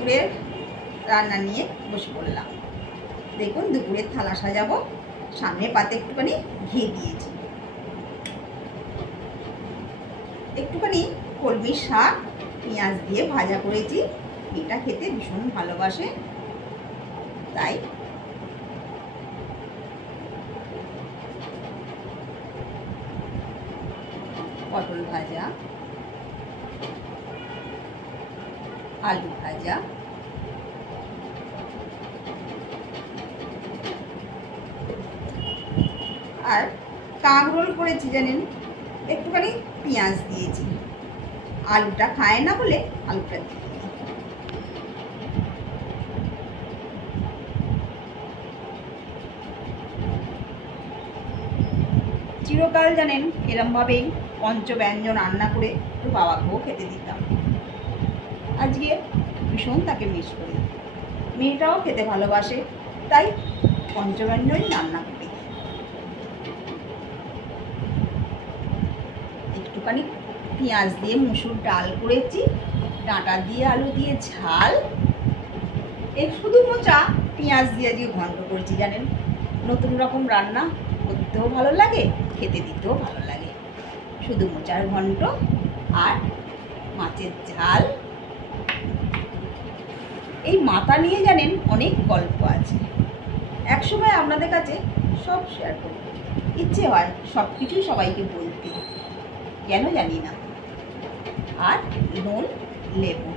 দুপুরের রান্না নিয়ে বসে পড়লাম। দেখুন দুপুরের থালা সাজাবো। সামনে পাতে একটুখানি ঘি দিয়েছি, একটুখানি কলমির শাক পেঁয়াজ দিয়ে ভাজা করেছি। এটা খেতে ভীষণ ভালোবাসে, তাই পটল ভাজা, আলু ভাজা, আর কাঁক রোল করেছি জানেন, একটুখানি পেঁয়াজ দিয়েছি। আলুটা খায় না বলে আলুটা দিয়ে চিরকাল জানেন এরমভাবেই পঞ্চব্যঞ্জন রান্না করে একটু বাবাকেও খেতে দিতাম। আজকে ভীষণ তাকে মিস করি। মেয়েটাও খেতে ভালোবাসে, তাই পঞ্চব্যঞ্জনই রান্না করি। একটুখানি পেঁয়াজ দিয়ে মুসুর ডাল করেছি, ডাঁটা দিয়ে আলু দিয়ে ঝাল, শুধু মোচা পেঁয়াজ দিয়ে আজকে ঘন্ট করেছি জানেন। নতুন রকম রান্না করতেও ভালো লাগে, খেতে দিতেও ভালো লাগে। শুধু মোচার ঘন্ট আর মাছের ঝাল। এই মাথা নিয়ে জানেন অনেক গল্প আছে, একসময় আপনাদের কাছে সব শেয়ার করব। ইচ্ছে হয় সব কিছুই সবাইকে বলতে, কেন জানি না। আর নুন লেবু।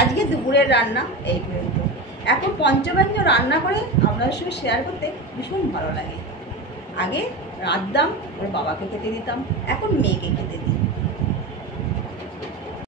আজকে দুপুরের রান্না এই পর্যন্ত। এখন পঞ্চব্যঞ্জন রান্না করে আপনাদের সঙ্গে শেয়ার করতে ভীষণ ভালো লাগে। আগে রাঁধতাম, ওর বাবাকে খেতে দিতাম, এখন মেয়েকে খেতে দিই।